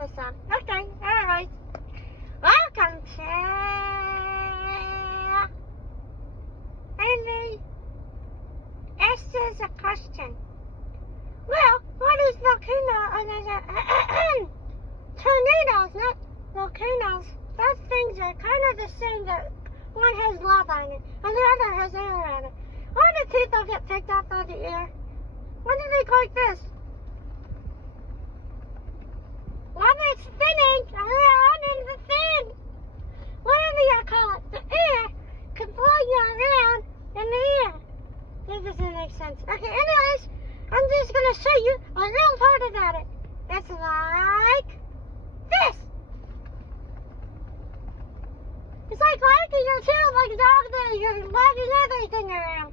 episode. Okay, alright. Welcome to Amy. This is a question. Well, what is volcano? Tornadoes, not volcanoes. Those things are kind of the same, that one has lava on it and the other has air on it. Why do people get picked up by the air? Why do they go like this? When it's spinning around in the thing, what do you call it? The air can pull you around in the air. That doesn't make sense. Okay, anyways, I'm just going to show you a little part about it. It's like this. It's like wagging your tail like a dog that you're wagging everything around.